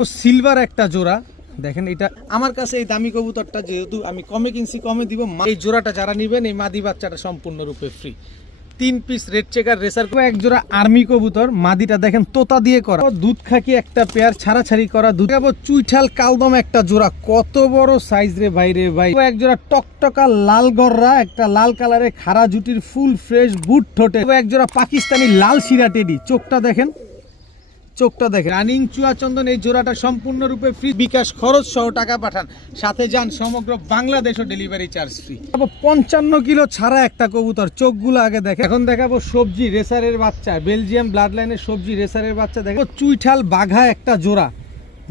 Silver একটা জোড়া দেখেন, এটা আমার কাছে এই দামি কবুতরটা যেহেতু আমি কমে কিনছি কমে দিব। এই জোড়াটা যারা নেবেন এই মাদি বাচ্চাটা সম্পূর্ণরূপে free. 3 piece red checker racer এক জোড়া আর্মি কবুতর, মাদিটা দেখেন তোতা দিয়ে করা, দুধ খাকি একটা পেয়ার ছাড়াছাড়ি করা, দুধ চুইঠাল কালদম একটা জোড়া, কত বড় সাইজ রে ভাই রে ভাই। এক জোড়া টকটকা লাল গররা, একটা লাল কালারে খাড়া জুটির ফুল ফ্রেশ বুট ঠোঁটে, এক জোড়া পাকিস্তানি লাল শিরা টেডি, চোখটা দেখেন রানিং চুয়াচন্দন। এই জোড়াটা সম্পূর্ণরূপে ফ্রি, বিকাশ খরচ সহ টাকা পাঠান, সাথে যান সমগ্র বাংলাদেশও ডেলিভারি চার্জ ফ্রি। 55 কিলো ছাড়া একটা কবুতর, চোখগুলো আগে দেখে। এখন দেখাবো সবজি রেসারের বাচ্চা, বেলজিয়াম ব্লাড লাইনের সবজি রেসারের বাচ্চা। দেখো চুইঠাল বাঘা একটা জোড়া,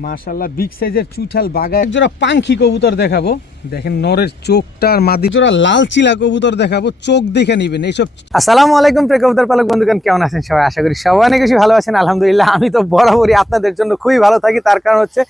মাশাআল্লাহ বিগ সাইজের চুইঠাল বাঘা। এক জোড়া পাঙ্খি কবুতর দেখাবো, দেখেন নরের চোখটা আর মাদি। জোড়া লাল চিলা কবুতর দেখাবো, চোখ দেখে নিবেন এইসব। আসসালামু আলাইকুম প্রিয় কবুতর পালক বন্ধুগণ, কেমন আছেন সবাই? আশা করি সবাই অনেক বেশি ভালো আছেন। আলহামদুলিল্লাহ আমি তো বরাবরই আপনাদের জন্য খুবই ভালো থাকি। তার কারণ হচ্ছে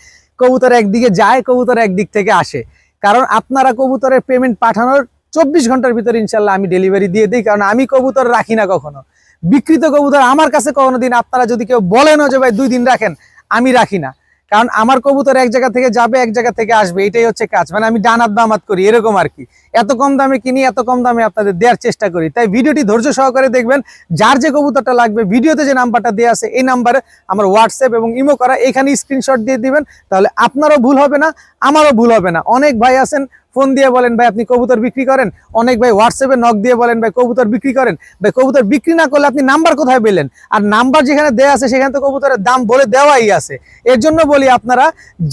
কবুতর একদিকে যায়, কবুতর একদিক থেকে আসে। কারণ আপনারা কবুতরের পেমেন্ট পাঠানোর 24 ঘন্টার ভিতরে ইনশাল্লাহ আমি ডেলিভারি দিয়ে দিই। কারণ আমি কবুতর রাখি না কখনো, বিকৃত কবুতর আমার কাছে কোনো দিন আপনারা যদি কেউ বলেন যে ভাই 2 দিন রাখেন, আমি রাখি না। কারণ আমার কবুতর এক জায়গা থেকে যাবে, এক জায়গা থেকে আসবে, এটাই হচ্ছে কাজ। মানে আমি ডানাত বামাত করি এরকম আর কি। এত কম দামে কিনি, এত কম দামে আপনাদের দেওয়ার চেষ্টা করি। তাই ভিডিওটি ধৈর্য সহকারে দেখবেন। যার যে কবুতরটা লাগবে, ভিডিওতে যে নাম্বারটা দেওয়া আছে এই নাম্বারে আমার হোয়াটসঅ্যাপ এবং ইমো করা, এখানে স্ক্রিনশট দিয়ে দিবেন। তাহলে আপনারও ভুল হবে না, আমারও ভুল হবে না। অনেক ভাই আছেন ফোন দিয়ে বলেন ভাই আপনি কবুতর বিক্রি করেন, অনেক ভাই হোয়াটসঅ্যাপে নক দিয়ে বলেন ভাই কবুতর বিক্রি করেন। ভাই কবুতর বিক্রি না করলে আপনি নাম্বার কোথায় পেলেন? আর নাম্বার যেখানে দেওয়া আছে সেখানে তো কবুতরের দাম বলে দেওয়াই আছে। এর জন্য বলি আপনারা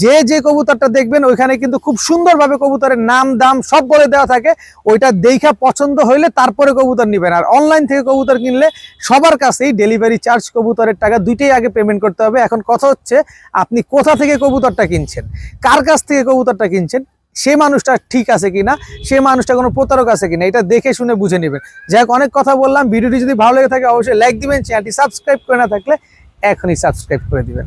যে কবুতরটা দেখবেন ওইখানে কিন্তু খুব সুন্দরভাবে কবুতরের নাম দাম সব বলে দেওয়া থাকে। ওইটা দেখা পছন্দ হইলে তারপরে কবুতর নেবেন। আর অনলাইন থেকে কবুতর কিনলে সবার কাছেই ডেলিভারি চার্জ, কবুতরের টাকা দুইটাই আগে পেমেন্ট করতে হবে। এখন কথা হচ্ছে আপনি কোথা থেকে কবুতরটা কিনছেন, কার কাছ থেকে কবুতরটা কিনছেন, সে মানুষটা ঠিক আছে কিনা, সে মানুষটা কোনো প্রতারক আছে কিনা, এটা দেখে শুনে বুঝে নেবেন। যাই হোক, অনেক কথা বললাম। ভিডিওটি যদি ভালো লেগে থাকে অবশ্যই লাইক দিবেন, চ্যানেলটি সাবস্ক্রাইব করে না থাকলে এখনই সাবস্ক্রাইব করে দিবেন।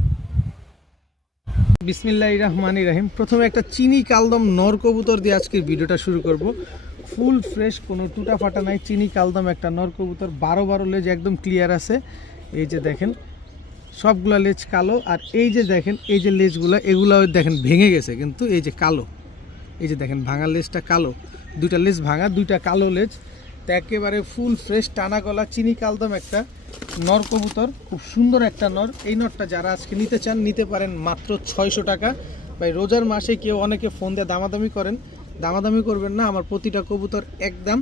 বিসমিল্লাহির রহমানির রহিম। প্রথমে একটা চিনি কালদম নর কবুতর দিয়ে আজকের ভিডিওটা শুরু করব। ফুল ফ্রেশ, কোনো টুটা ফাটা নাই, চিনি কালদম একটা নর কবুতর। 12 লেজ একদম ক্লিয়ার আছে। এই যে দেখেন সবগুলা লেজ কালো, আর এই যে দেখেন এই যে লেজগুলো, এগুলো দেখেন ভেঙে গেছে, কিন্তু এই যে কালো, এই যে দেখেন ভাঙা লেজটা কালো, দুইটা লেজ ভাঙা, দুইটা কালো লেজ। তো একেবারে ফুল ফ্রেশ টানা গলা চিনি কালদম একটা নর কবুতর, খুব সুন্দর একটা নর। এই নরটা যারা আজকে নিতে চান নিতে পারেন মাত্র 600 টাকা। ভাই রোজার মাসে কেউ অনেকে ফোন দিয়ে দামাদামি করেন, দামাদামি করবেন না। আমার প্রতিটা কবুতর একদম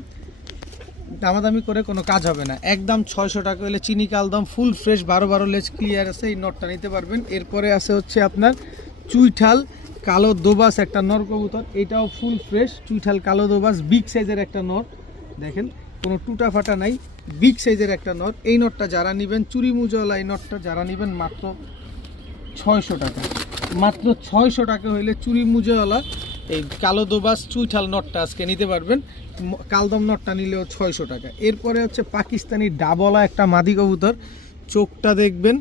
দামাদামি করে কোনো কাজ হবে না, একদম 600 টাকা হলে চিনি কালদম ফুল ফ্রেশ 12 লেজ ক্লিয়ার আছে, এই নরটা নিতে পারবেন। এরপরে আছে হচ্ছে আপনার চুইঠাল কালো দোবাস একটা নর কবুতর, এটাও ফুল ফ্রেশ চুইঠাল কালো দোবাস, বিগ সাইজের একটা নর। দেখেন কোনো টুটা ফাটা নাই, বিগ সাইজের একটা নর। এই নটটা যারা নেবেন, চুরি মুজওয়ালা এই নটটা যারা নেবেন মাত্র 600 টাকা। মাত্র 600 টাকা হইলে চুরি মুজওয়ালা এই কালো দোবাস চুইঠাল নটটা আজকে নিতে পারবেন। কালদম নটটা নিলেও 600 টাকা। এরপরে হচ্ছে পাকিস্তানি ডাবলা একটা মাদি কবুতর, চোখটা দেখবেন,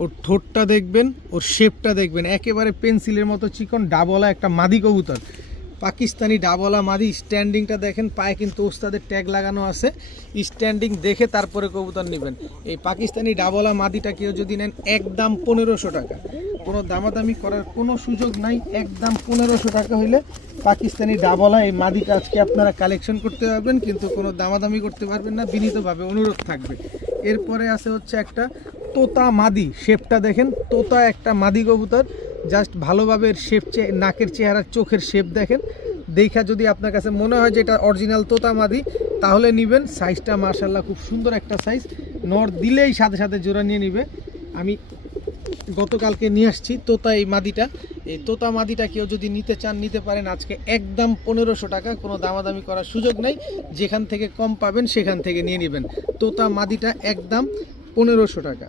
ওর ঠোঁটটা দেখবেন, ওর শেপটা দেখবেন, একেবারে পেন্সিলের মতো চিকন ডাবলা একটা মাদি কবুতর, পাকিস্তানি ডাবলা মাদি। স্ট্যান্ডিংটা দেখেন, পায়ে কিন্তু ওস্তাদের ট্যাগ লাগানো আছে। স্ট্যান্ডিং দেখে তারপরে কবুতর নেবেন। এই পাকিস্তানি ডাবলা মাদিটা কেউ যদি নেন একদম 1500 টাকা, কোনো দামাদামি করার কোনো সুযোগ নাই। একদম 1500 টাকা হইলে পাকিস্তানি ডাবলা এই মাদিটা আজকে আপনারা কালেকশন করতে পারবেন, কিন্তু কোনো দামাদামি করতে পারবেন না, বিনীতভাবে অনুরোধ থাকবে। এরপরে আছে হচ্ছে একটা তোতা মাদি, শেপটা দেখেন, তোতা একটা মাদি কবুতর, জাস্ট ভালোভাবে শেপ, নাকের চেহারা, চোখের শেপ দেখেন। দেখা যদি আপনার কাছে মনে হয় যে এটা অরিজিনাল তোতা মাদি তাহলে নেবেন। সাইজটা মাশাআল্লাহ খুব সুন্দর একটা সাইজ, নর দিলেই সাথে সাথে জোড়া নিয়ে নিবে। আমি গতকালকে নিয়ে আসছি তোতা এই মাদিটা। এই তোতা মাদিটা কেউ যদি নিতে চান নিতে পারেন আজকে একদম 1500 টাকা, কোনো দামাদামি করার সুযোগ নেই। যেখান থেকে কম পাবেন সেখান থেকে নিয়ে নেবেন। তোতা মাদিটা একদম 1500 টাকা।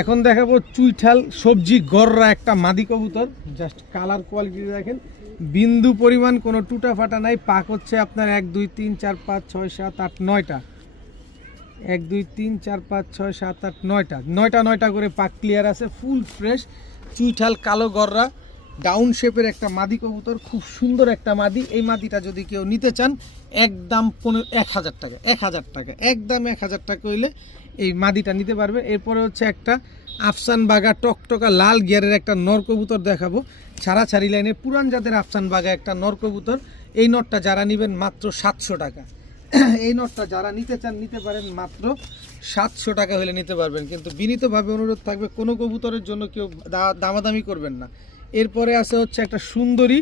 এখন দেখাবো চুইঠাল সবজি গররা একটা মাদি কবুতর, জাস্ট কালার কোয়ালিটি দেখেন, বিন্দু পরিমাণ কোনো টুটা ফাটা নাই। পাক হচ্ছে আপনার 1 2 3 4 5 6 7 8 9টা, 1 2 3 4 5 6 7 8 9টা করে পাক ক্লিয়ার আছে, ফুল ফ্রেশ চুইঠাল কালো গররা ডাউন শেপের একটা মাদি কবুতর, খুব সুন্দর একটা মাদি। এই মাদিটা যদি কেউ নিতে চান একদম 1000 টাকা, 1000 টাকা, একদম 1000 টাকা হইলে এই মাদিটা নিতে পারবে। এরপরে হচ্ছে একটা আফসান বাগা টকটকা লাল গিয়ারের একটা নর কবুতর দেখাবো। ছাড়াছাড়ি লাইনের পুরান জাতের আফসান বাগা একটা নর কবুতর। এই নটটা যারা নেবেন মাত্র 700 টাকা। এই নটটা যারা নিতে চান নিতে পারেন মাত্র 700 টাকা হলে নিতে পারবেন। কিন্তু বিনীতভাবে অনুরোধ থাকবে কোনো কবুতরের জন্য কেউ দামাদামি করবেন না। এরপরে আছে হচ্ছে একটা সুন্দরী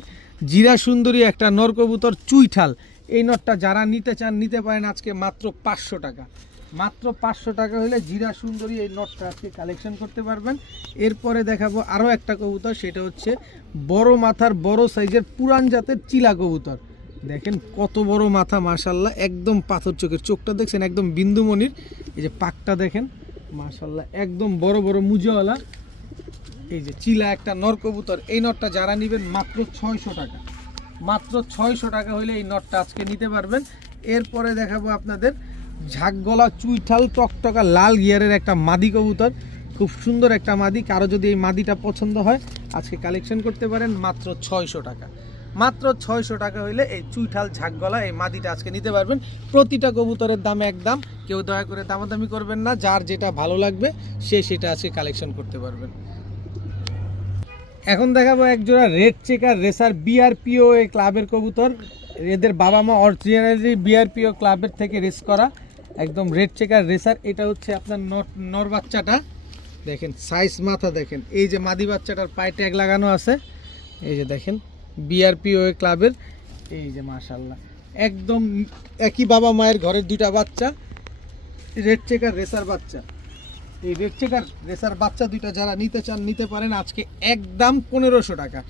জিরা সুন্দরী একটা নর কবুতর চুইঠাল। এই নটটা যারা নিতে চান নিতে পারেন আজকে মাত্র 500 টাকা। মাত্র 500 টাকা হলে জিরা সুন্দরী এই নটটা আজকে কালেকশন করতে পারবেন। এরপরে দেখাবো আরও একটা কবুতর, সেটা হচ্ছে বড় মাথার বড় সাইজের পুরান জাতের চিলা কবুতর। দেখেন কত বড় মাথা, মাশাল্লাহ, একদম পাথর চোখের, চোখটা দেখছেন একদম বিন্দুমণির। এই যে পাকটা দেখেন মাশাল্লাহ, একদম বড় বড় মুজওয়ালা। এই যে চিলা একটা নর কবুতর। এই নটটা যারা নেবেন মাত্র 600 টাকা। মাত্র 600 টাকা হলে এই নটটা আজকে নিতে পারবেন। এরপরে দেখাবো আপনাদের ঝাঁকগলা চুইঠাল টকটকা লাল গিয়ারের একটা মাদি কবুতর। খুব সুন্দর একটা মাদি, কারো যদি এই মাদিটা পছন্দ হয় আজকে কালেকশন করতে পারেন মাত্র 600 টাকা। মাত্র 600 টাকা হইলে এই চুইঠাল ঝাঁকগলা এই মাদিটা আজকে নিতে পারবেন। প্রতিটা কবুতরের দাম একদম, কেউ দয়া করে দামাদামি করবেন না, যার যেটা ভালো লাগবে সে সেটা আজকে কালেকশন করতে পারবেন। এখন দেখাবো একজোড়া রেড চেকার রেসার বিআরপিও এই ক্লাবের কবুতর। এদের বাবা মা অরিজিনালি বিআরপিও ক্লাবের থেকে রেস করা, একদম রেড চেকার রেসার। এটা হচ্ছে আপনার নর বাচ্চাটা, দেখেন সাইজ মাথা দেখেন। এই যে মাদি বাচ্চাটার পায়ে ট্যাগ লাগানো আছে, এই যে দেখেন বিআরপিও ক্লাবের। এই যে মাশাল্লাহ একদম একই বাবা মায়ের ঘরের দুইটা বাচ্চা, রেড চেকার রেসার বাচ্চা। এই রেড চেকার রেসার বাচ্চা দুইটা যারা নিতে চান নিতে পারেন আজকে একদম 1500 টাকা।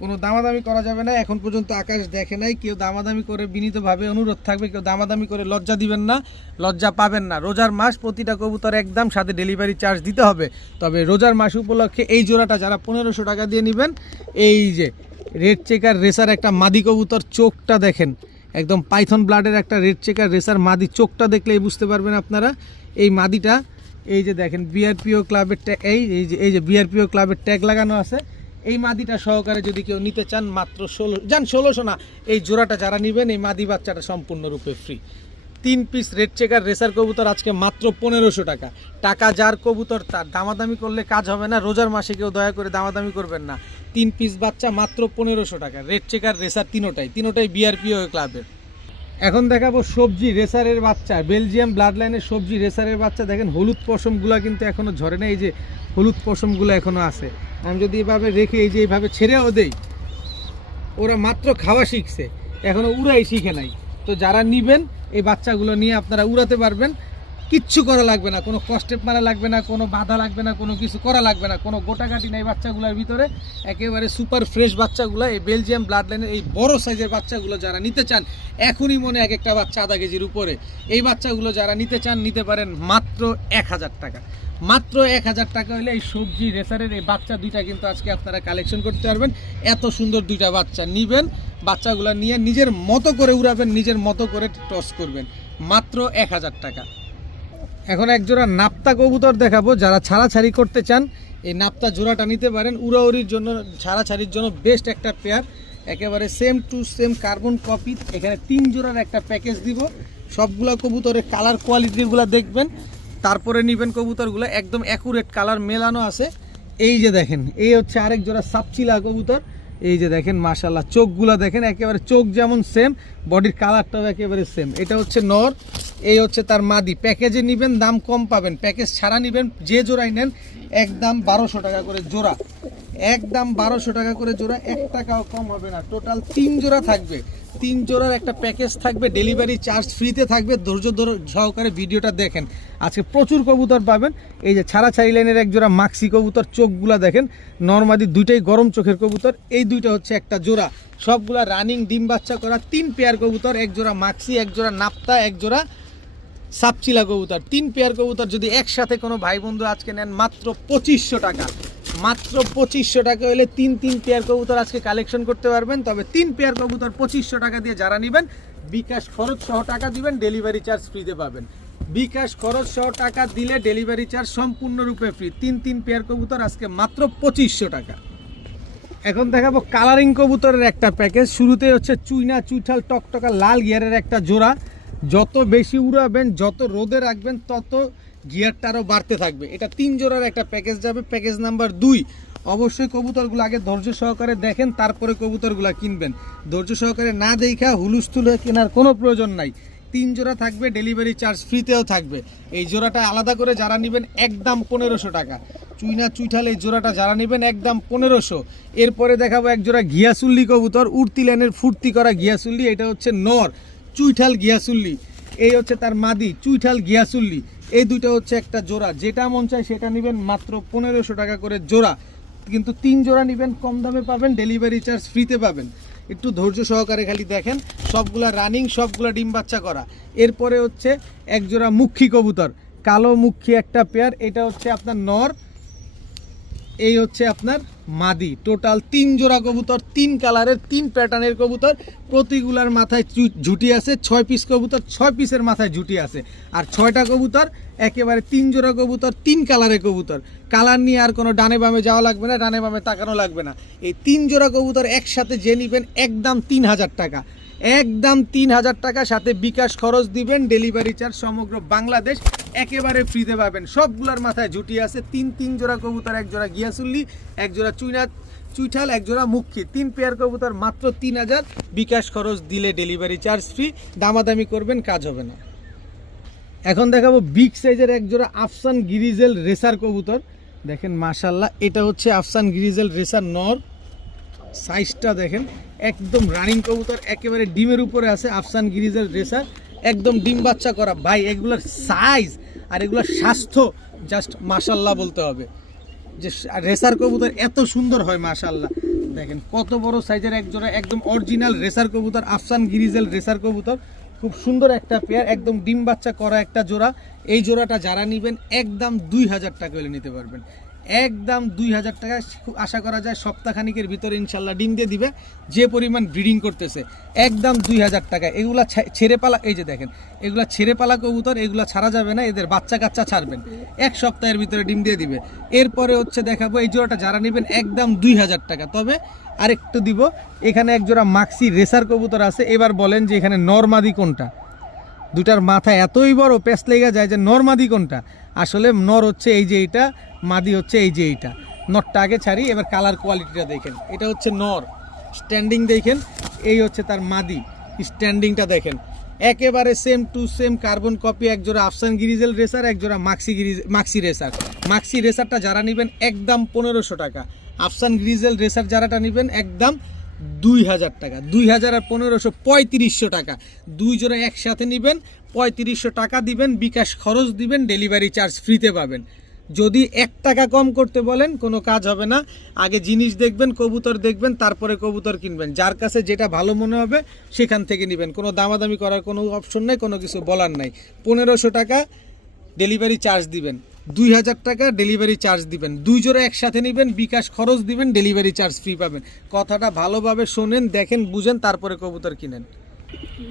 কোনো দামাদামি করা যাবে না। এখন পর্যন্ত আকাশ দেখে নাই, কেউ দামাদামি করে বিনীতভাবে অনুরোধ থাকবে, কেউ দামাদামি করে লজ্জা দিবেন না, লজ্জা পাবেন না। রোজার মাস, প্রতিটা কবুতর একদম, সাথে ডেলিভারি চার্জ দিতে হবে। তবে রোজার মাস উপলক্ষে এই জোড়াটা যারা 1500 টাকা দিয়ে নেবেন, এই যে রেড চেকার রেসার একটা মাদি কবুতর, চোখটা দেখেন একদম পাইথন ব্লাডের একটা রেড চেকার রেসার মাদি। চোখটা দেখলেই বুঝতে পারবেন আপনারা। এই মাদিটা এই যে দেখেন বিআরপিও ক্লাবের ট্যাগ, এই যে বিআরপিও ক্লাবের ট্যাগ লাগানো আছে। এই মাদিটা সহকারে যদি কেউ নিতে চান মাত্র 1600 না, এই জোড়াটা যারা নেবেন এই মাদি বাচ্চাটা সম্পূর্ণরূপে free. 3 piece red checker racer কবুতর আজকে মাত্র 1500 টাকা। টাকা যার কবুতর তার, দামাদামি করলে কাজ হবে না। রোজার মাসে কেউ দয়া করে দামাদামি করবেন না। 3 পিস বাচ্চা মাত্র 1500 টাকা। রেড চেকার রেসার তিনোটাই বিআরপিও ক্লাবের। এখন দেখাবো সবজি রেসারের বাচ্চা, বেলজিয়াম ব্লাড লাইনের সবজি রেসারের বাচ্চা। দেখেন হলুদ পশমগুলো কিন্তু এখনও ঝরে না, এই যে হলুদ পশমগুলো এখনও আছে। আমি যদি এভাবে রেখে এই যে এইভাবে ছেড়েও দেই, ওরা মাত্র খাওয়া শিখছে, এখনও উড়াই শিখে নাই। তো যারা নিবেন এই বাচ্চাগুলো নিয়ে আপনারা উড়াতে পারবেন, কিচ্ছু করা লাগবে না, কোনো কস্টেপ মারা লাগবে না, কোনো বাধা লাগবে না, কোনো কিছু করা লাগবে না, কোনো গোটাগাটি নাই বাচ্চাগুলোর ভিতরে। একেবারে সুপার ফ্রেশ বাচ্চাগুলো। এই বেলজিয়াম ব্লাড লাইনের এই বড় সাইজের বাচ্চাগুলো যারা নিতে চান, এখনই মনে এক একটা বাচ্চা আধা কেজির উপরে, এই বাচ্চাগুলো যারা নিতে চান নিতে পারেন মাত্র 1000 টাকা। মাত্র 1000 টাকা হলে এই সবজি রেসারের এই বাচ্চা দুইটা কিন্তু আজকে আপনারা কালেকশন করতে পারবেন। এত সুন্দর দুইটা বাচ্চা নিবেন, বাচ্চাগুলো নিয়ে নিজের মতো করে উড়াবেন, নিজের মতো করে টস করবেন, মাত্র 1000 টাকা। এখন একজোড়া নাপ্তা কবুতর দেখাবো, যারা ছাড়াছাড়ি করতে চান এই নাপ্তা জোড়াটা নিতে পারেন। উড়াউড়ির জন্য, ছাড়াছাড়ির জন্য বেস্ট একটা পেয়ার, একেবারে same to same carbon copy. এখানে 3 জোড়ার একটা প্যাকেজ দিব। সবগুলো কবুতরের কালার কোয়ালিটিগুলো দেখবেন, তারপরে নেবেন কবুতরগুলো। একদম অ্যাকুরেট কালার মেলানো আছে। এই যে দেখেন, এই হচ্ছে আরেক জোড়া সাপচিলা কবুতর। এই যে দেখেন মাশাল্লাহ, চোখগুলো দেখেন একেবারে, চোখ যেমন সেম, বডির কালারটাও একেবারে সেম। এটা হচ্ছে নর, এই হচ্ছে তার মাদি। প্যাকেজে নেবেন দাম কম পাবেন, প্যাকেজ ছাড়া নেবেন যে জোড়াই নেন একদম 1200 টাকা করে জোড়া। একদম 1200 টাকা করে জোড়া, 1 টাকাও কম হবে না। টোটাল 3 জোড়া থাকবে, 3 জোড়ার একটা প্যাকেজ থাকবে, ডেলিভারি চার্জ ফ্রিতে থাকবে। ধৈর্য সহকারে ভিডিওটা দেখেন, আজকে প্রচুর কবুতর পাবেন। এই যে ছাড়াছাড়ি লাইনের এক জোড়া মাক্সি কবুতর, চোখগুলা দেখেন নরমাদি, দুইটাই গরম চোখের কবুতর। এই দুইটা হচ্ছে একটা জোড়া, সবগুলা রানিং ডিম বাচ্চা করা 3 পেয়ার কবুতর। এক জোড়া মাক্সি, এক জোড়া নাপ্তা, এক জোড়া সাপচিলা কবুতর। 3 পেয়ার কবুতর যদি একসাথে কোনো ভাই বন্ধু আজকে নেন মাত্র 2500 টাকা। মাত্র 2500 টাকা হলে 3 পেয়ার কবুতর আজকে কালেকশন করতে পারবেন। তবে 3 পেয়ার কবুতর 2500 টাকা দিয়ে যারা নেবেন, বিকাশ খরচ সহ টাকা দিবেন, ডেলিভারি চার্জ ফ্রিতে পাবেন। বিকাশ খরচ সহ টাকা দিলে ডেলিভারি চার্জ সম্পূর্ণরূপে ফ্রি। 3 পেয়ার কবুতর আজকে মাত্র 2500 টাকা। এখন দেখাবো কালারিং কবুতরের একটা প্যাকেজ। শুরুতে হচ্ছে চুইনা চুইঠাল টকটকা লাল গিয়ারের একটা জোড়া। যত বেশি উড়াবেন, যত রোদে রাখবেন, তত গিয়ারটা আরও বাড়তে থাকবে। এটা 3 জোড়ার একটা প্যাকেজ যাবে, প্যাকেজ নাম্বার 2। অবশ্যই কবুতরগুলো আগে ধৈর্য সহকারে দেখেন, তারপরে কবুতরগুলো কিনবেন। ধৈর্য সহকারে না দেখা হুলুস্থুল কেনার কোনো প্রয়োজন নাই। 3 জোড়া থাকবে, ডেলিভারি চার্জ ফ্রিতেও থাকবে। এই জোড়াটা আলাদা করে যারা নেবেন একদম 1500 টাকা। চুইনা চুইঠাল এই জোড়াটা যারা নেবেন একদম 1500। এরপরে দেখাবো এক জোড়া ঘিয়াচুল্লি কবুতর, উড়তি লাইনের ফুর্তি করা ঘিয়াচুল্লি। এটা হচ্ছে নর চুইঠাল ঘিয়াচুল্লি, এই হচ্ছে তার মাদি চুইঠাল ঘিয়াচুল্লি। এই দুইটা হচ্ছে একটা জোড়া, যেটা মন চায় সেটা নেবেন, মাত্র 1500 টাকা করে জোড়া। কিন্তু 3 জোড়া নেবেন কম দামে পাবেন, ডেলিভারি চার্জ ফ্রিতে পাবেন। একটু ধৈর্য সহকারে খালি দেখেন, সবগুলা রানিং, সবগুলা ডিম বাচ্চা করা। এরপরে হচ্ছে এক জোড়া মুখী কবুতর, কালো মুখী একটা পেয়ার। এটা হচ্ছে আপনার নর, এই হচ্ছে আপনার মাদি। টোটাল 3 জোড়া কবুতর, 3 কালারের 3 প্যাটার্নের কবুতর। প্রতিগুলার মাথায় ঝুটি আছে। 6 পিস কবুতর, 6 পিসের মাথায় ঝুটি আছে। আর 6টা কবুতর একেবারে 3 জোড়া কবুতর, 3 কালারের কবুতর। কালার নিয়ে আর কোনো ডানে বামে যাওয়া লাগবে না, ডানে বামে তাকানো লাগবে না। এই 3 জোড়া কবুতর একসাথে যে নেবেন একদম 3000 টাকা, একদম 3000 টাকা। সাথে বিকাশ খরচ দিবেন, ডেলিভারি চার্জ সমগ্র বাংলাদেশ একেবারে ফ্রিতে পাবেন। সবগুলোর মাথায় ঝুটি আছে। 3 জোড়া কবুতর, এক জোড়া ঘিয়াচুল্লি, এক জোড়া চুইঠাল, এক জোড়া মুখী, 3 পেয়ার কবুতর, মাত্র 3000। বিকাশ খরচ দিলে ডেলিভারি চার্জ ফ্রি। দামাদামি করবেন, কাজ হবে না। এখন দেখাবো বিগ সাইজের এক জোড়া আফসান গিরিজেল রেসার কবুতর। দেখেন মাশাল্লাহ, এটা হচ্ছে আফসান গিরিজেল রেসার নর। সাইজটা দেখেন, একদম রানিং কবুতর, একেবারে ডিমের উপরে আছে। আফসান গিরিজেল রেসার, একদম ডিম বাচ্চা করা। ভাই এগুলোর সাইজ আর এগুলোর স্বাস্থ্য জাস্ট মাশাল্লাহ বলতে হবে। যে রেসার কবুতর এত সুন্দর হয় মাশাল্লাহ। দেখেন কত বড় সাইজের এক জোড়া, একদম অরিজিনাল রেসার কবুতর, আফসান গিরিজেল রেসার কবুতর। খুব সুন্দর একটা পেয়ার, একদম ডিম বাচ্চা করা একটা জোড়া। এই জোড়াটা যারা নেবেন একদম 2000 টাকা হলে নিতে পারবেন, একদম 2000 টাকা। আশা করা যায় সপ্তাহখানিকের ভিতরে ইনশাল্লাহ ডিম দিয়ে দিবে, যে পরিমাণ ব্রিডিং করতেছে। একদম 2000 টাকা। এগুলা ছেড়ে পালা, এই যে দেখেন এগুলা ছেড়ে পালা কবুতর, এগুলা ছাড়া যাবে না। এদের বাচ্চা কাচ্চা ছাড়বেন, 1 সপ্তাহের ভিতরে ডিম দিয়ে দিবে। এরপরে হচ্ছে দেখাবো এই জোড়াটা যারা নেবেন একদম 2000 টাকা। তবে আরেকটু দিব, এখানে এক জোড়া মাক্সি রেসার কবুতর আছে। এবার বলেন যে এখানে নরমাদি কোনটা? দুটার মাথা এতই বড়, পেস লেগে যায় যে নরমাদি কোনটা। আসলে নর হচ্ছে এই যে এইটা, মাদি হচ্ছে এই যে এইটা। নরটা আগে ছাড়ি, এবার কালার কোয়ালিটিটা দেখেন। এটা হচ্ছে নর, স্ট্যান্ডিং দেখেন। এই হচ্ছে তার মাদি, স্ট্যান্ডিংটা দেখেন। একেবারে same to same carbon copy. এক জোড়া আফসান গিরিজেল রেসার, এক জোড়া মাক্সি রেসার। মাক্সি রেসারটা যারা নেবেন একদম 1500 টাকা। আফসান গিরিজেল রেসার যারাটা নেবেন একদম 2000 টাকা। 2000 আর 1500, 3500 টাকা। 2 জোড়া একসাথে নেবেন, 3500 টাকা দিবেন, বিকাশ খরচ দিবেন, ডেলিভারি চার্জ ফ্রিতে পাবেন। যদি 1 টাকা কম করতে বলেন কোনো কাজ হবে না। আগে জিনিস দেখবেন, কবুতর দেখবেন, তারপরে কবুতর কিনবেন। যার কাছে যেটা ভালো মনে হবে সেখান থেকে নেবেন। কোনো দামাদামি করার কোনো অপশন নেই, কোনো কিছু বলার নাই। 1500 টাকা ডেলিভারি চার্জ দিবেন, 2000 টাকা ডেলিভারি চার্জ দিবেন। 2 জোড়া একসাথে নেবেন, বিকাশ খরচ দিবেন, ডেলিভারি চার্জ ফ্রি পাবেন। কথাটা ভালোভাবে শোনেন, দেখেন, বুঝেন, তারপরে কবুতর কিনেন।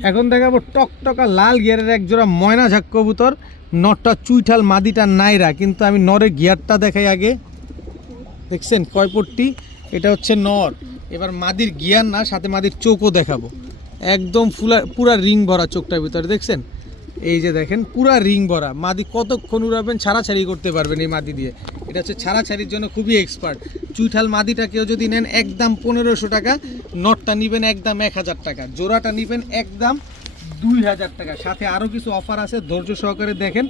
এখন দেখাবো টকটকা লাল গিয়ারের এক জোড়া ময়না ঝাক কবুতর। নরটা চুইঠাল, মাদিটা নাইরা। কিন্তু আমি নরের গিয়ারটা দেখাই আগে। দেখছেন কয় পট্টি? এটা হচ্ছে নর। এবার মাদির গিয়ার না, সাথে মাদির চোখও দেখাবো। একদম পুরা রিং ভরা চোখটার ভিতরে, দেখছেন? এই যে দেখেন পুরা রিং ভরা। মাদি কতক্ষণ উড়াবেন, ছাড়াছাড়ি করতে পারবেন এই মাদি দিয়ে। এটা হচ্ছে ছাড়াছাড়ির জন্য খুবই এক্সপার্ট। চুইঠাল মাদিটা কেউ যদি নেন একদম 1500 টাকা। নটটা নেবেন একদম 1000 টাকা। জোড়াটা নেবেন একদম 2000 টাকা। সাথে আরও কিছু অফার আছে, ধৈর্য সহকারে দেখেন,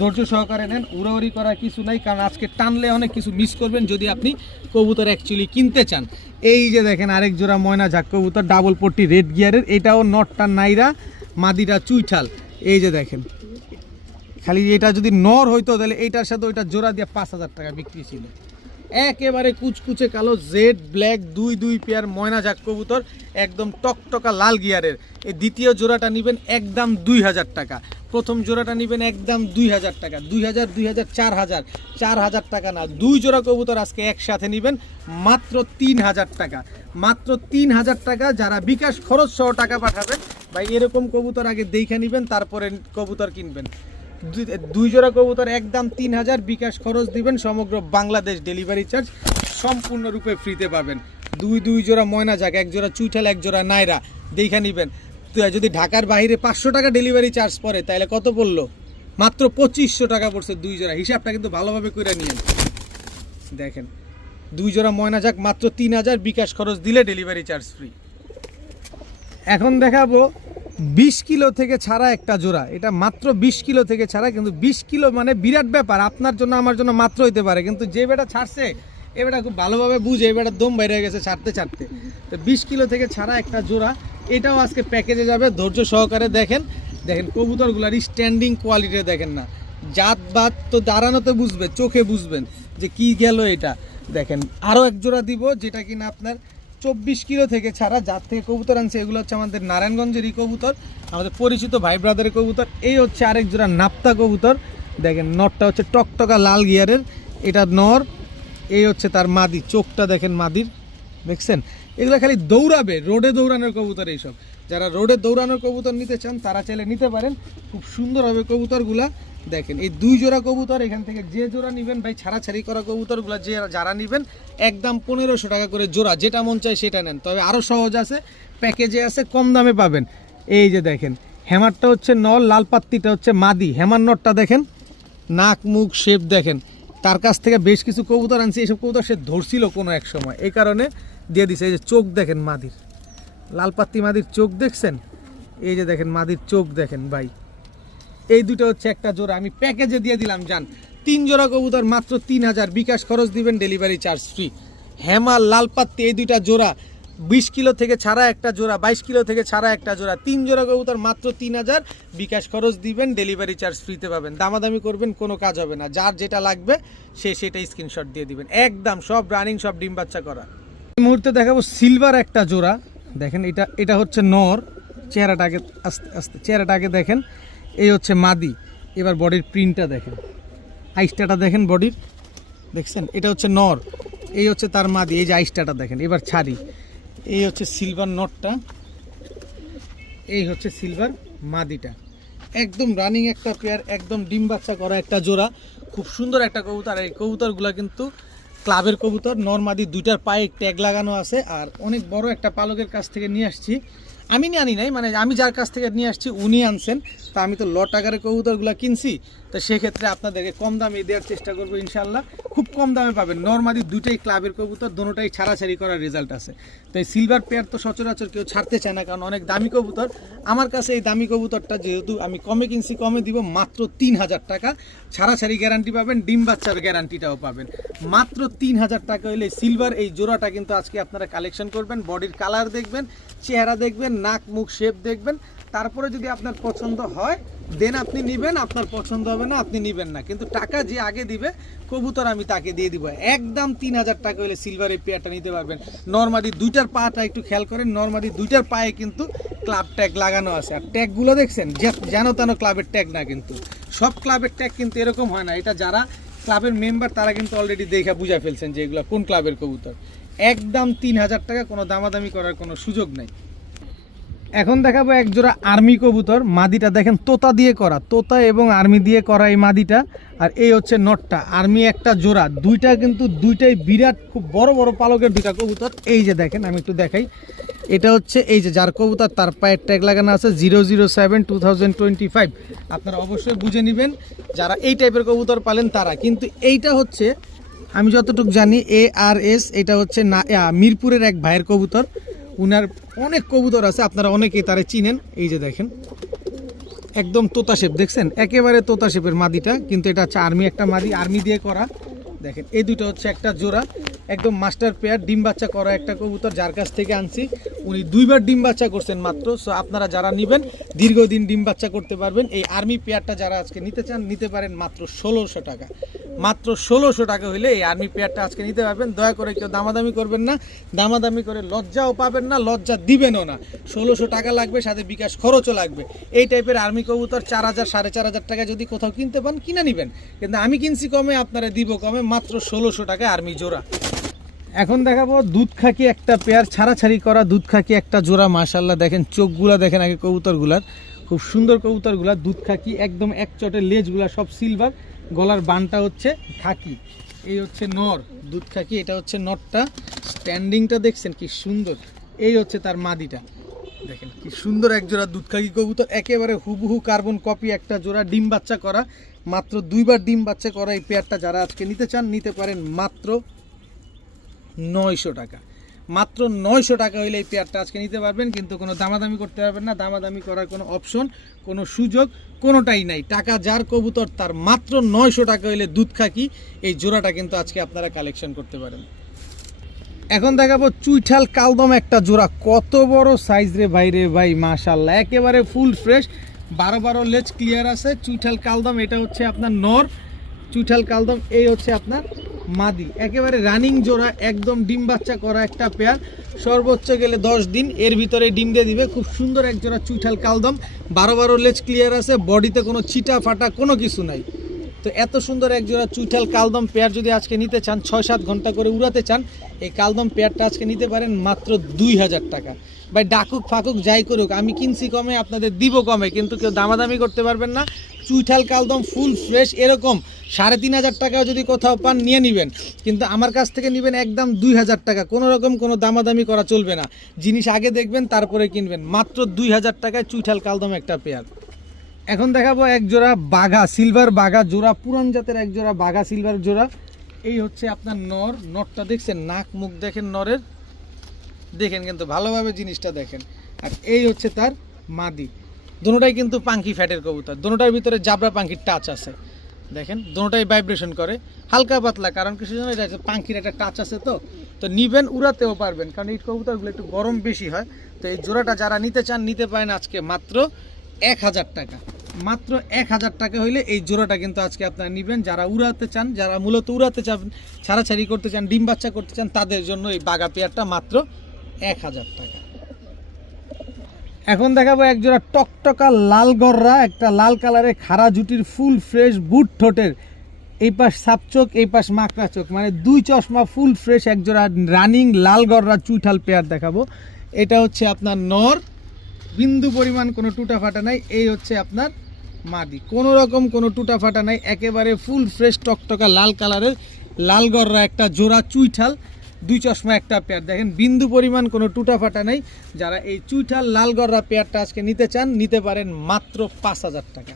ধৈর্য সহকারে নেন। উড়াউড়ি করার কিছু নাই, কারণ আজকে টানলে অনেক কিছু মিস করবেন যদি আপনি কবুতর অ্যাকচুয়ালি কিনতে চান। এই যে দেখেন আরেক জোড়া ময়না ঝাক কবুতর, ডাবল পট্টি রেড গিয়ারের। এটাও নটটা নাইরা, মাদিটা চুইঠাল। এই যে দেখেন, খালি এটা যদি নর হইতো তাহলে এইটার সাথে ওইটা জোড়া দিয়ে 5000 টাকা বিক্রি ছিল। একেবারে কুচকুচে কালো জেড ব্ল্যাক দুই পেয়ার ময়না ঝাক কবুতর, একদম টকটকা লাল গিয়ারের। এই দ্বিতীয় জোড়াটা নেবেন একদম 2000 টাকা। প্রথম জোড়াটা নেবেন একদম 2000 টাকা। 2000 4000 4000 টাকা না, 2 জোড়া কবুতর আজকে একসাথে নেবেন মাত্র 3000 টাকা। মাত্র 3000 টাকা। যারা বিকাশ খরচ সহ টাকা পাঠাবেন, ভাই এরকম কবুতর আগে দেখে নেবেন, তারপরে কবুতর কিনবেন। 2 জোড়া কবুতর একদম 3000, বিকাশ খরচ দিবেন, সমগ্র বাংলাদেশ ডেলিভারি চার্জ সম্পূর্ণরূপে ফ্রিতে পাবেন। 2 জোড়া ময়না ঝাক, 1 জোড়া চুইঠাল, 1 জোড়া নাইরা দেখে নেবেন। যদি ঢাকার বাইরে 500 টাকা ডেলিভারি চার্জ পড়ে তাহলে কত পড়লো? মাত্র 2500 টাকা পড়ছে 2 জোড়া। হিসাবটা কিন্তু ভালোভাবে করে নিয়েন। দেখেন 2 জোড়া ময়না যাক মাত্র 3000, বিকাশ খরচ দিলে ডেলিভারি চার্জ ফ্রি। এখন দেখাবো 20 কিলো থেকে ছাড়া একটা জোড়া। এটা মাত্র 20 কিলো থেকে ছাড়া, কিন্তু 20 কিলো মানে বিরাট ব্যাপার। আপনার জন্য আমার জন্য মাত্র হইতে পারে, কিন্তু যে বেটা ছাড়ছে এ বেটা খুব ভালোভাবে বুঝে, এ বেটার দম বাইরে হয়ে গেছে ছাড়তে ছাড়তে। তো 20 কিলো থেকে ছাড়া একটা জোড়া, এটাও আজকে প্যাকেজে যাবে। ধৈর্য সহকারে দেখেন। দেখেন কবুতরগুলার স্ট্যান্ডিং কোয়ালিটি দেখেন না, জাত বাত তো দাঁড়ানোতে বুঝবে, চোখে বুঝবেন যে কি গেল এটা। দেখেন আরও এক জোড়া দিব, যেটা কিনা আপনার 24 কিলো থেকে ছাড়া। যার থেকে কবুতর আনছে এগুলো হচ্ছে আমাদের নারায়ণগঞ্জেরই কবুতর, আমাদের পরিচিত ভাই ব্রাদারের কবুতর। এই হচ্ছে আরেক জোড়া নাপ্তা কবুতর। দেখেন নরটা হচ্ছে টকটকা লাল গিয়ারের, এটা নর। এই হচ্ছে তার মাদি, চোখটা দেখেন মাদির, দেখছেন? এগুলো খালি দৌড়াবে, রোডে দৌড়ানোর কবুতর। এইসব যারা রোডে দৌড়ানোর কবুতর নিতে চান তারা চাইলে নিতে পারেন, খুব সুন্দর হবে কবুতরগুলা। দেখেন এই 2 জোড়া কবুতর, এখান থেকে যে জোড়া নেবেন ভাই, ছাড়াছাড়ি করা কবুতরগুলো যারা নেবেন একদম 1500 টাকা করে জোড়া, যেটা মন চায় সেটা নেন। তবে আরও সহজ আছে, প্যাকেজে আছে, কম দামে পাবেন। এই যে দেখেন হ্যামারটা হচ্ছে নর, লাল পাত্তিটা হচ্ছে মাদি। হ্যামার নরটা দেখেন, নাক মুখ শেপ দেখেন। তার কাছ থেকে বেশ কিছু কবুতর আনছি, এইসব কবুতর সে ধরছিল কোনো এক সময়, এই কারণে দিয়ে দিছে। এই যে চোখ দেখেন মাদির, লাল পাত্তি মাদির চোখ দেখছেন? এই যে দেখেন মাদির চোখ দেখেন ভাই। এই দুটো হচ্ছে একটা জোড়া, আমি প্যাকেজে দিয়ে দিলাম। যান 3 জোড়া কবুতর মাত্র 3000, বিকাশ খরচ দিবেন, ডেলিভারি চার্জ ফ্রি। হ্যামার লাল পাত্তি এই দুইটা জোড়া 20 কিলো থেকে ছাড়া একটা জোড়া, 22 কিলো থেকে ছাড়া একটা জোড়া, 3 জোড়া কবুতর মাত্র 3000, বিকাশ খরচ দিবেন, ডেলিভারি চার্জ ফ্রিতে পাবেন। দামাদামি করবেন, কোনো কাজ হবে না। যার যেটা লাগবে সে সেটাই স্ক্রিনশট দিয়ে দিবেন। একদম সব রানিং, সব ডিম বাচ্চা করা। এই মুহূর্তে দেখাবো সিলভার একটা জোড়া। দেখেন এটা হচ্ছে নর, চেহারাটাকে আস্তে আস্তে চেহারাটাকে দেখেন। এই হচ্ছে মাদি। এবার বডির প্রিন্টটা দেখেন, আইসটাটা দেখেন বডির, দেখছেন? এটা হচ্ছে নর, এই হচ্ছে তার মাদি। এই যে আইসটাটা দেখেন। এবার ছাড়ি, এই হচ্ছে সিলভার নটটা, এই হচ্ছে সিলভার মাদিটা। একদম রানিং একটা পেয়ার, একদম ডিম বাচ্চা করা একটা জোড়া, খুব সুন্দর একটা কবুতর। এই কবুতরগুলো কিন্তু ক্লাবের কবুতর, নর মাদি দুইটার পায়ে ট্যাগ লাগানো আছে। আর অনেক বড় একটা পালকের কাছ থেকে নিয়ে আসছি, আমি নিয়ে আনি নাই, মানে আমি যার কাছ থেকে নিয়ে আসছি উনি আনছেন। তা আমি তো লট আকারে কবুতরগুলো কিনছি, তো সেক্ষেত্রে আপনাদেরকে কম দামে দেওয়ার চেষ্টা করবো ইনশাল্লাহ। খুব কম দামে পাবেন। নরমাদি দুইটাই ক্লাবের কবুতর, দুটোটাই ছাড়াছাড়ি করার রেজাল্ট আছে। তো এই সিলভার পেয়ার তো সচরাচর কেউ ছাড়তে চায় না, কারণ অনেক দামি কবুতর। আমার কাছে এই দামি কবুতরটা যেহেতু আমি কমে কিনছি, কমে দিব মাত্র 3000 টাকা। ছাড়াছাড়ি গ্যারান্টি পাবেন, ডিম বাচ্চার গ্যারান্টিটাও পাবেন। মাত্র 3000 টাকা হলে সিলভার এই জোড়াটা কিন্তু আজকে আপনারা কালেকশন করবেন। বডির কালার দেখবেন, চেহারা দেখবেন, নাক মুখ শেপ দেখবেন। তারপরে যদি আপনার পছন্দ হয় দেন আপনি নেবেন, আপনার পছন্দ হবে না আপনি নেবেন না। কিন্তু টাকা যে আগে দিবে কবুতর আমি তাকে দিয়ে দিব। একদম 3000 টাকা হলে সিলভার এই পেয়ারটা নিতে পারবেন। নরমাদি দুইটার পাটা একটু খেয়াল করেন, নরমাদি দুইটার পায়ে কিন্তু ক্লাব ট্যাগ লাগানো আছে। আর ট্যাগগুলো দেখছেন, যেন তেন ক্লাবের ট্যাগ না, কিন্তু সব ক্লাবের ট্যাগ কিন্তু এরকম হয় না। এটা যারা ক্লাবের মেম্বার তারা কিন্তু অলরেডি দেখে বুঝা ফেলছেন যে এগুলো কোন ক্লাবের কবুতর। একদম 3000 টাকা, কোনো দামাদামি করার কোনো সুযোগ নাই। এখন দেখাবো এক জোড়া আর্মি কবুতর। মাদিটা দেখেন তোতা দিয়ে করা, তোতা এবং আর্মি দিয়ে করা এই মাদিটা। আর এই হচ্ছে নটটা, আর্মি একটা জোড়া। দুইটা কিন্তু দুইটাই বিরাট, খুব বড় বড় পালকের দুইটা কবুতর। এই যে দেখেন, আমি একটু দেখাই। এটা হচ্ছে এই যে যার কবুতর, তার পায়ের ট্যাগ লাগানো আছে 007-2025। আপনারা অবশ্যই বুঝে নেবেন যারা এই টাইপের কবুতর পালেন তারা। কিন্তু এইটা হচ্ছে আমি যতটুকু জানি ARS, এটা হচ্ছে না মিরপুরের এক ভাইয়ের কবুতর। উনার অনেক কবুতর আছে, আপনারা অনেকেই তারে চিনেন। এই যে দেখেন একদম তোতা শেপ, দেখছেন? একেবারে তোতা শেপের মাদিটা, কিন্তু এটা হচ্ছে আর্মি একটা মাদি, আর্মি দিয়ে করা। দেখেন এই দুটো হচ্ছে একটা জোড়া, একদম মাস্টার পেয়ার, ডিম বাচ্চা করা একটা কবুতর। যার কাছ থেকে আনছি উনি 2বার ডিম বাচ্চা করছেন মাত্র। সো আপনারা যারা নেবেন দীর্ঘদিন ডিম বাচ্চা করতে পারবেন। এই আর্মি পেয়ারটা যারা আজকে নিতে চান নিতে পারেন মাত্র 1600 টাকা। মাত্র 1600 টাকা হইলে এই আর্মি পেয়ারটা আজকে নিতে পারবেন। দয়া করে কেউ দামাদামি করবেন না, দামাদামি করে লজ্জাও পাবেন না, লজ্জা দিবেনও না। 1600 টাকা লাগবে, সাথে বিকাশ খরচও লাগবে। এই টাইপের আর্মি কবুতর 4000 4500 টাকা যদি কোথাও কিনতে পান কিনে নেবেন, কিন্তু আমি কিনছি কমে, আপনারা দিব কমে, মাত্র 1600 টাকায় আর্মি জোড়া। এখন দেখাবো দুধ খাকি একটা পেয়ার, ছাড়াছাড়ি করা দুধ খাকি একটা জোড়া। মাশাআল্লাহ দেখেন চোখগুলা দেখেন আগে কবুতরগুলার, খুব সুন্দর কবুতরগুলা। দুধ খাকি একদম এক চটের, লেজগুলা সব সিলভার, গলার বানটা হচ্ছে খাকি। এই হচ্ছে নর দুধ খাকি, এটা হচ্ছে নরটা। স্ট্যান্ডিংটা দেখছেন কি সুন্দর। এই হচ্ছে তার মাদিটা। দেখেন কি সুন্দর এক জোড়া দুধখাকি কবুতর, একেবারে হুবহু কার্বন কপি একটা জোড়া, ডিম বাচ্চা করা, মাত্র 2বার ডিম বাচ্চা করা এই পেয়ারটা যারা আজকে নিতে চান নিতে পারেন মাত্র 900 টাকা। মাত্র 900 টাকা হইলে এই পেয়ারটা আজকে নিতে পারবেন, কিন্তু কোনো দামাদামি করতে পারবেন না, দামাদামি করার কোনো অপশন কোনো সুযোগ কোনোটাই নাই। টাকা যার কবুতর তার, মাত্র 900 টাকা হইলে দুধখাকি এই জোড়াটা কিন্তু আজকে আপনারা কালেকশন করতে পারেন। এখন দেখাবো চুইঠাল কালদম একটা জোড়া, কত বড় সাইজ রে ভাই, রে ভাই মাশাআল্লাহ, একেবারে ফুল ফ্রেশ, 12 লেজ ক্লিয়ার আছে। চুইঠাল কালদম এটা হচ্ছে আপনার নর, চুইঠাল কালদম এই হচ্ছে আপনার মাদি, একেবারে রানিং জোড়া, একদম ডিম বাচ্চা করা একটা পেয়ার, সর্বোচ্চ গেলে 10 দিন এর ভিতরে ডিম দিয়ে দিবে। খুব সুন্দর এক জোড়া চুইঠাল কালদম, 12 লেজ ক্লিয়ার আছে, বডিতে কোনো চিটা ফাটা কোনো কিছু নাই। তো এত সুন্দর এক জোড়া চুইঠাল কালদম পেয়ার যদি আজকে নিতে চান, 6-7 ঘন্টা করে উড়াতে চান, এই কালদম পেয়ারটা আজকে নিতে পারেন মাত্র 2000 টাকা। ভাই ডাকুক ফাকুক যাই করুক, আমি কিনছি কমে আপনাদের দিব কমে, কিন্তু কেউ দামাদামি করতে পারবেন না। চুইঠাল কালদম ফুল ফ্রেশ এরকম 3500 টাকাও যদি কোথাও পান নিয়ে নেবেন, কিন্তু আমার কাছ থেকে নেবেন একদম 2000 টাকা, কোনো রকম কোনো দামাদামি করা চলবে না। জিনিস আগে দেখবেন তারপরে কিনবেন, মাত্র 2000 টাকায় চুইঠাল কালদম একটা পেয়ার। এখন দেখাবো এক জোড়া বাঘা সিলভার বাঘা জোড়া, পুরান জাতের এক জোড়া বাঘা সিলভার জোড়া। এই হচ্ছে আপনার নর, নরটা দেখছেন, নাক মুখ দেখেন নরের, দেখেন কিন্তু ভালোভাবে জিনিসটা দেখেন। আর এই হচ্ছে তার মাদি, দুটোটাই কিন্তু পাঙ্কি ফ্যাটের কবুতর, দুটোটার ভিতরে জাবরা পাঙ্কির টাচ আছে, দেখেন দুটোটাই ভাইব্রেশন করে হালকা পাতলা, কারণ কিছু জন্য এটা পাঙ্কির একটা টাচ আছে, তো নিবেন উড়াতেও পারবেন, কারণ এই কবুতরগুলো একটু গরম বেশি হয়। তো এই জোড়াটা যারা নিতে চান নিতে পারেন আজকে মাত্র 1000 টাকা। মাত্র 1000 টাকা হইলে এই জোড়াটা কিন্তু আজকে আপনারা নেবেন, যারা উড়াতে চান, যারা মূলত উড়াতে চান, ছাড়াছাড়ি করতে চান, ডিম বাচ্চা করতে চান, তাদের জন্য এই বাঘা পেয়ারটা মাত্র 1000 টাকা। এখন দেখাবো এক জোড়া টকটকা লাল গররা, একটা লাল কালারের খাড়া জুটির ফুল ফ্রেশ বুট ঠোঁটের, এই পাশ সাপচোক এই পাশ মাকড়া চোখ, মানে 2 চশমা ফুল ফ্রেশ এক জোড়া রানিং লাল গররা চুইঠাল পেয়ার দেখাবো। এটা হচ্ছে আপনার নর, বিন্দু পরিমাণ কোনো টুটা ফাটা নাই। এই হচ্ছে আপনার মাদি, কোনো রকম কোনো টুটা ফাটা নাই, একেবারে ফুল ফ্রেশ টকটকা লাল কালারের লাল গররা একটা জোড়া চুইঠাল, 2 চশমা একটা পেয়ার, দেখেন বিন্দু পরিমাণ কোনো টুটা ফাটা নাই। যারা এই চুইঠাল লাল গররা পেয়ারটা আজকে নিতে চান নিতে পারেন মাত্র 5000 টাকা,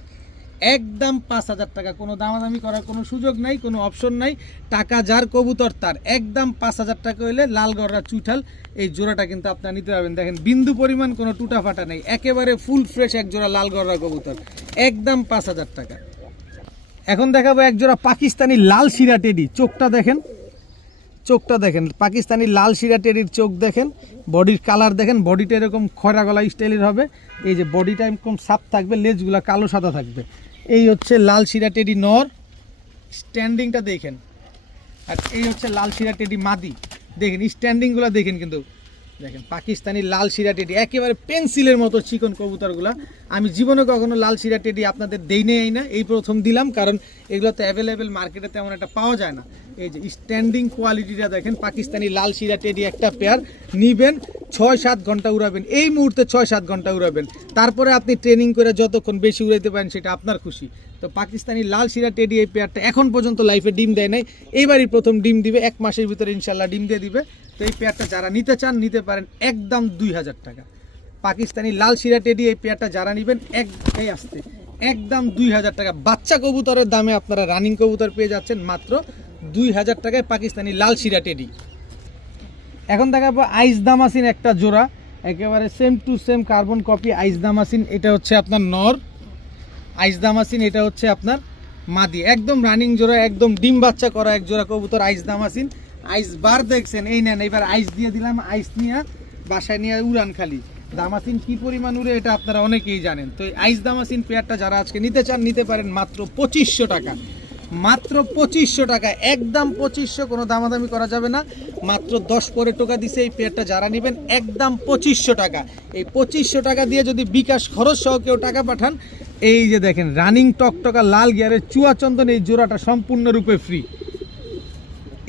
একদম 5000 টাকা, কোনো দামাদামি করার কোনো সুযোগ নাই, কোনো অপশন নাই। টাকা যার কবুতর তার, একদম 5000 টাকা হইলে লাল গররা চুইঠাল এই জোড়াটা কিন্তু আপনারা নিতে পারবেন। দেখেন বিন্দু পরিমাণ কোনো টুটা ফাটা নেই, একেবারে ফুল ফ্রেশ এক জোড়া লাল গররা কবুতর, একদম 5000 টাকা। এখন দেখাবো এক জোড়া পাকিস্তানি লাল শিরা টেডি, চোখটা দেখেন, চোখটা দেখেন, পাকিস্তানি লাল শিরা টেডির চোখ দেখেন, বডির কালার দেখেন, বডিটা এরকম খয়রা গলা স্টাইলের হবে, এই যে বডিটা এরকম সাপ থাকবে, লেজগুলা কালো সাদা থাকবে। এই হচ্ছে লাল শিরা টেডি নর, স্ট্যান্ডিংটা দেখেন, আর এই হচ্ছে লাল শিরা টেডি মাদি, দেখেন স্ট্যান্ডিংগুলো দেখেন, কিন্তু দেখেন পাকিস্তানি লাল শিরা টেডি একেবারে পেন্সিলের মতো চিকন কবুতরগুলা। আমি জীবনে কখনো লাল শিরা টেডি আপনাদের দেই নেই না, এই প্রথম দিলাম, কারণ এগুলো তো অ্যাভেলেবেল মার্কেটে তেমন একটা পাওয়া যায় না। এই যে স্ট্যান্ডিং কোয়ালিটিটা দেখেন, পাকিস্তানি লাল শিরা টেডি একটা পেয়ার নিবেন, 6-7 ঘন্টা উড়াবেন, এই মুহূর্তে 6-7 ঘন্টা উড়াবেন, তারপরে আপনি ট্রেনিং করে যতক্ষণ বেশি উড়াইতে পারেন সেটা আপনার খুশি। তো পাকিস্তানি লাল শিরা টেডি এই পেয়ারটা এখন পর্যন্ত লাইফে ডিম দেয় নাই, এইবারই প্রথম ডিম দিবে, 1 মাসের ভিতরে ইনশাল্লাহ ডিম দিয়ে দিবে। তো এই পেয়ারটা যারা নিতে চান নিতে পারেন একদম 2000 টাকা। পাকিস্তানি লাল শিরা টেডি এই পেয়ারটা যারা নেবেন একদম 2000 টাকা। বাচ্চা কবুতরের দামে আপনারা রানিং কবুতর পেয়ে যাচ্ছেন মাত্র 2000 টাকায় পাকিস্তানি লাল শিরা টেডি। এখন দেখাবো আইস দামাসিন একটা জোড়া, একেবারে same to same carbon copy আইস দামাসিন, এটা হচ্ছে আপনার নর, আইস দামাসিন এটা হচ্ছে আপনার মাদি, একদম রানিং জোড়া, একদম ডিম বাচ্চা করা এক জোড়া কবুতর আইস দামাসিন। আইস বার দেখছেন, এই নেন, এবার আইস দিয়ে দিলাম, আইস নিয়ে বাসায় নিয়ে উড়ান খালি। দামাসিন কি পরিমাণ উড়ে এটা আপনারা অনেকেই জানেন। তো এই আইস দামাসিন পেয়ারটা যারা আজকে নিতে চান নিতে পারেন মাত্র 2500 টাকা, মাত্র 2500 টাকা, একদম 2500, কোনো দামাদামি করা যাবে না। মাত্র 10 পরে টাকা দিছে এই পেয়ারটা যারা নেবেন একদম 2500 টাকা। এই 2500 টাকা দিয়ে যদি বিকাশ খরচ সহ কেউ টাকা পাঠান, এই যে দেখেন রানিং টকটকা লাল গিয়ারের চুয়াচন্দন এই জোড়াটা সম্পূর্ণরূপে ফ্রি।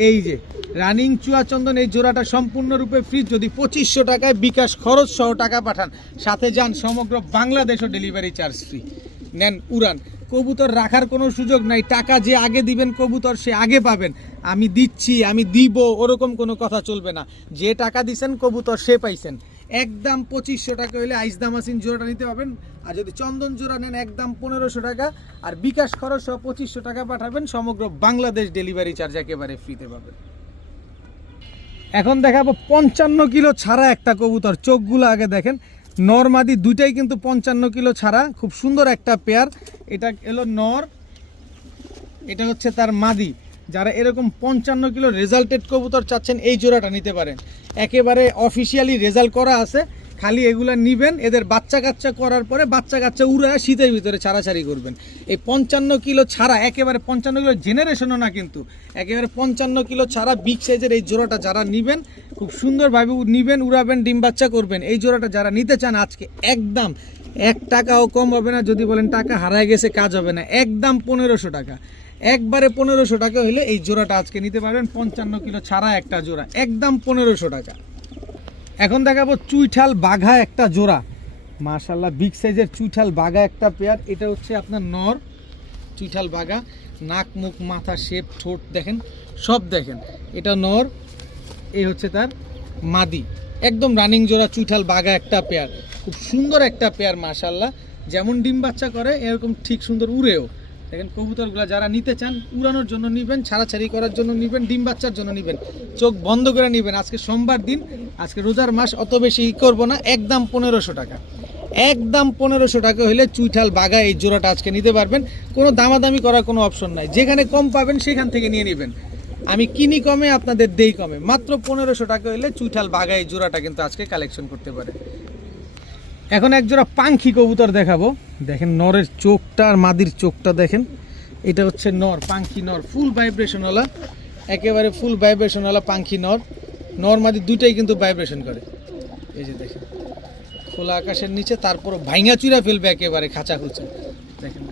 এই যে রানিং চুয়াচন্দন এই জোড়াটা সম্পূর্ণরূপে ফ্রি, যদি 2500 টাকায় বিকাশ খরচ সহ টাকা পাঠান, সাথে যান সমগ্র বাংলাদেশও ডেলিভারি চার্জ ফ্রি। নেন উড়ান, কবুতর রাখার কোনো সুযোগ নাই, টাকা যে আগে দিবেন কবুতর সে আগে পাবেন, আমি দিচ্ছি আমি দিব ওরকম কোনো কথা চলবে না। যে টাকা দিছেন কবুতর সে পাইছেন, একদম 2500 টাকা হলে আইস দামাসিন জোড়াটা নিতে পারবেন। আর যদি চন্দন জোড়া নেন একদম 1500 টাকা, আর বিকাশ খরচ সহ 2500 টাকা পাঠাবেন, সমগ্র বাংলাদেশ ডেলিভারি চার্জ একেবারে ফ্রিতে পাবেন। এখন দেখাবো 55 কিলো ছাড়া একটা কবুতর, চোখগুলো আগে দেখেন, নর মাদি দুইটাই কিন্তু 55 কিলো ছাড়া, খুব সুন্দর একটা পেয়ার। এটা এলো নর, এটা হচ্ছে তার মাদি। যারা এরকম 55 কিলো রেজাল্টেড কবুতর চাচ্ছেন এই জোড়াটা নিতে পারেন, একেবারে অফিসিয়ালি রেজাল্ট করা আছে, খালি এগুলা নিবেন, এদের বাচ্চা কাচ্চা করার পরে বাচ্চা কাচ্চা উড়ায় শীতের ভিতরে ছাড়াছাড়ি করবেন। এই 55 কিলো ছাড়া, একেবারে 55 কিলো জেনারেশনও না কিন্তু, একেবারে 55 কিলো ছাড়া বিগ সাইজের এই জোড়াটা যারা নিবেন, খুব সুন্দরভাবে নিবেন, উড়াবেন, ডিম বাচ্চা করবেন। এই জোড়াটা যারা নিতে চান আজকে একদম 1 টাকাও কম হবে না। যদি বলেন টাকা হারায় গেছে কাজ হবে না, একদম 1500 টাকা, একবারে 1500 টাকা হলে এই জোড়াটা আজকে নিতে পারবেন। 55 কিলো ছাড়া একটা জোড়া, একদম 1500 টাকা। এখন দেখাবো চুইঠাল বাঘা একটা জোড়া, মাশাআল্লাহ বিগ সাইজের চুইঠাল বাঘা একটা পেয়ার। এটা হচ্ছে আপনার নর চুইঠাল বাঘা, নাক মুখ মাথা শেপ ঠোঁট দেখেন, সব দেখেন, এটা নর, এই হচ্ছে তার মাদি। একদম রানিং জোড়া চুইঠাল বাঘা একটা পেয়ার, খুব সুন্দর একটা পেয়ার মাশাআল্লাহ। যেমন ডিম বাচ্চা করে এরকম ঠিক সুন্দর উড়েও দেখেন। কবুতরগুলো যারা নিতে চান উড়ানোর জন্য নিবেন, ছাড়াছাড়ি করার জন্য নিবেন, ডিম বাচ্চার জন্য নিবেন, চোখ বন্ধ করে নিবেন। আজকে সোমবার দিন, আজকে রোজার মাস, অত বেশি করব না, একদম 1500 টাকা, একদম 1500 টাকা হলে চুইঠাল বাঘা এই জোড়াটা আজকে নিতে পারবেন। কোনো দামাদামি করার কোনো অপশন নাই, যেখানে কম পাবেন সেখান থেকে নিয়ে নেবেন। আমি কিনি কমে, আপনাদের দেই কমে, মাত্র 1500 টাকা হলে চুইঠাল বাঘা এই জোড়াটা কিন্তু আজকে কালেকশন করতে পারে। এখন এক জোড়া পাখি কবুতর দেখাবো, দেখেন নরের চোখটা আর মাদির চোখটা দেখেন। এটা হচ্ছে নর, পাখি নর, ফুল ভাইব্রেশনওয়ালা, একেবারে ফুল ভাইব্রেশনওয়ালা পাখি নর। নর মাদি দুইটাই কিন্তু ভাইব্রেশন করে, এই যে দেখেন, খোলা আকাশের নিচে, তারপরও ভাইঙা চুরা ফেলবে একেবারে খাঁচা খুচা। দেখেন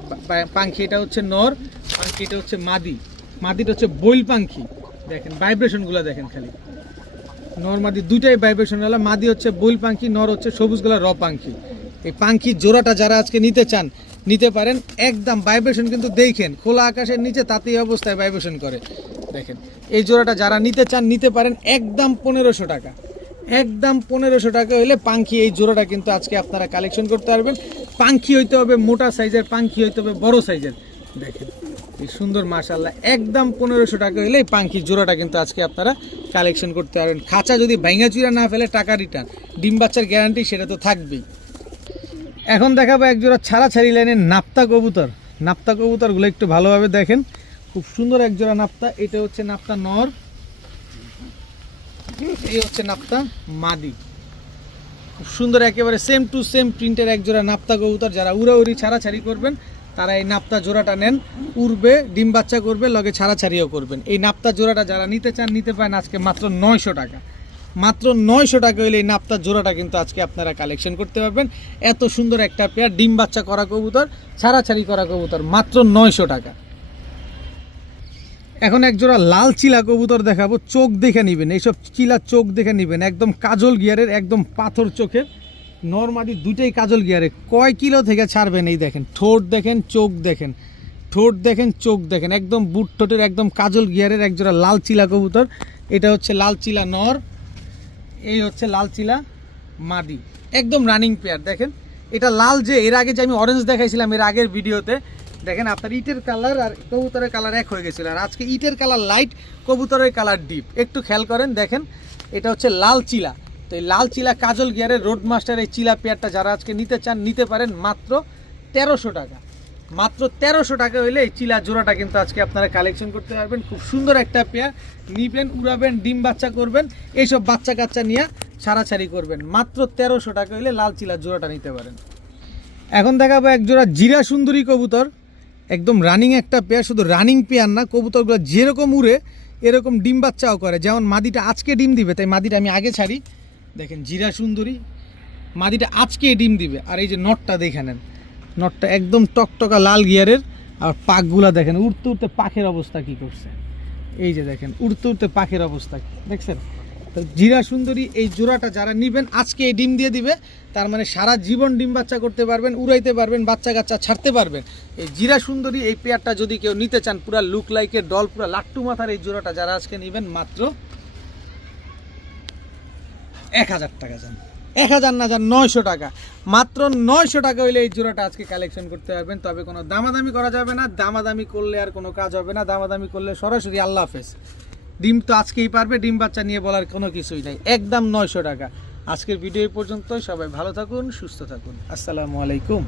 পাখি, এটা হচ্ছে নর, পাখিটা হচ্ছে মাদি, মাদিটা হচ্ছে বইল পাখি। দেখেন ভাইব্রেশনগুলো দেখেন, খালি নর মাদি দুইটাই ভাইব্রেশনওয়ালা। মাদি হচ্ছে বইল পাখি, নর হচ্ছে সবুজ গলা র পাখি। এই পাখি জোড়াটা যারা আজকে নিতে চান নিতে পারেন, একদম ভাইব্রেশন কিন্তু দেখেন, খোলা আকাশের নিচে তাতেই অবস্থায় ভাইব্রেশন করে। দেখেন এই জোড়াটা যারা নিতে চান নিতে পারেন, একদম 1500 টাকা, একদম 1500 টাকা হলে পাখি এই জোড়াটা কিন্তু আজকে আপনারা কালেকশন করতে পারবেন। পাখি হইতে হবে মোটা সাইজের, পাখি হইতে হবে বড় সাইজের। দেখেন এই সুন্দর মাশাআল্লাহ, একদম 1500 টাকা হলে এই পাখি জোড়াটা কিন্তু আজকে আপনারা কালেকশন করতে পারবেন। খাঁচা যদি ভাঙা চুরা না ফেলে টাকা রিটার্ন, ডিম বাচ্চার গ্যারান্টি সেটা তো থাকবেই। এখন দেখাবো এক জোড়া ছাড়াছাড়ি লাইনের নাপ্তা কবুতর। নাপ্তা কবুতরগুলো একটু ভালোভাবে দেখেন, খুব সুন্দর এক জোড়া নাপ্তা। এটা হচ্ছে নাপ্তা নর, এই হচ্ছে নাপ্তা মাদি, খুব সুন্দর একেবারে সেম টু সেম প্রিন্টের এক জোড়া নাপ্তা কবুতর। যারা উড়াউড়ি ছাড়াছাড়ি করবেন তারা এই নাপ্তা জোড়াটা নেন, উড়বে, ডিম বাচ্চা করবে, লগে ছাড়াছাড়িও করবেন। এই নাপ্তা জোড়াটা যারা নিতে চান নিতে পারেন আজকে মাত্র 900 টাকা, মাত্র 900 টাকা হলে এই নাপ্তা জোড়াটা কিন্তু আজকে আপনারা কালেকশন করতে পারবেন। এত সুন্দর একটা পেয়ার, ডিম বাচ্চা করা কবুতর, ছাড়াছাড়ি করা কবুতর, মাত্র 900 টাকা। এখন এক জোড়া লাল চিলা কবুতর দেখাবো, চোখ দেখে নেবেন, এইসব চিলা চোখ দেখে নেবেন, একদম কাজল গিয়ারের, একদম পাথর চোখের। নরমাদি দুইটাই কাজল গিয়ারে, কয় কিলো থেকে ছাড়বেন এই দেখেন, ঠোঁট দেখেন, চোখ দেখেন, ঠোঁট দেখেন, চোখ দেখেন, একদম বুট ঠোঁটের, একদম কাজল গিয়ারের এক জোড়া লাল চিলা কবুতর। এটা হচ্ছে লাল চিলা নর, এই হচ্ছে লাল চিলা মাদি, একদম রানিং পেয়ার। দেখেন এটা লাল, যে এর আগে যে আমি অরেঞ্জ দেখাইছিলাম এর আগের ভিডিওতে, দেখেন আপনার ইটের কালার আর কবুতরের কালার এক হয়ে গেছিল, আর আজকে ইটের কালার লাইট, কবুতরের কালার ডিপ। একটু খেয়াল করেন, দেখেন এটা হচ্ছে লাল চিলা। তো এই লাল চিলা কাজল গিয়ারের রোড মাস্টার এই চিলা পেয়ারটা যারা আজকে নিতে চান নিতে পারেন মাত্র 1300 টাকা, মাত্র 1300 টাকা হইলে এই চিলা জোড়াটা কিন্তু আজকে আপনারা কালেকশন করতে পারবেন। খুব সুন্দর একটা পেয়ার, নিবেন, উড়াবেন, ডিম বাচ্চা করবেন, এইসব বাচ্চা কাচ্চা নিয়ে ছাড়াছাড়ি করবেন। মাত্র 1300 টাকা হইলে লাল চিলা জোড়াটা নিতে পারেন। এখন দেখাবো এক জোড়া জিরা সুন্দরী কবুতর, একদম রানিং একটা পেয়ার। শুধু রানিং পেয়ার না, কবুতরগুলো যেরকম উড়ে এরকম ডিম বাচ্চাও করে। যেমন মাদিটা আজকে ডিম দিবে, তাই মাদিটা আমি আগে ছাড়ি। দেখেন জিরা সুন্দরী মাদিটা আজকে ডিম দিবে। আর এই যে নটটা দেখে নেন, নটটা একদম টকটকা লাল গিয়ারের। আর পাকগুলা দেখেন, উড়তে উড়তে পাখের অবস্থা কি করছে, এই যে দেখেন উড়তে উড়তে পাখের অবস্থা কি দেখছেন। তো জিরা সুন্দরী এই জোড়াটা যারা নেবেন আজকে এই ডিম দিয়ে দিবে, তার মানে সারা জীবন ডিম বাচ্চা করতে পারবেন, উড়াইতে পারবেন, বাচ্চা কাচ্চা ছাড়তে পারবেন। এই জিরা সুন্দরী এই পেয়ারটা যদি কেউ নিতে চান, পুরা লুক লাইকের ডল, পুরা লাট্টু মাথার এই জোড়াটা যারা আজকে নেবেন মাত্র 1000 টাকা যান, 1000 না 900 টাকা, মাত্র 900 টাকা হইলে এই জোড়াটা আজকে কালেকশন করতে পারবেন। তবে কোনো দামাদামি করা যাবে না, দামাদামি করলে আর কোনো কাজ হবে না, দামাদামি করলে সরাসরি আল্লাহ হাফেজ। ডিম তো আজকেই পারবে, ডিম বাচ্চা নিয়ে বলার কোনো কিছুই নাই, একদম 900 টাকা। আজকের ভিডিও এই পর্যন্ত, সবাই ভালো থাকুন, সুস্থ থাকুন, আসসালামু আলাইকুম।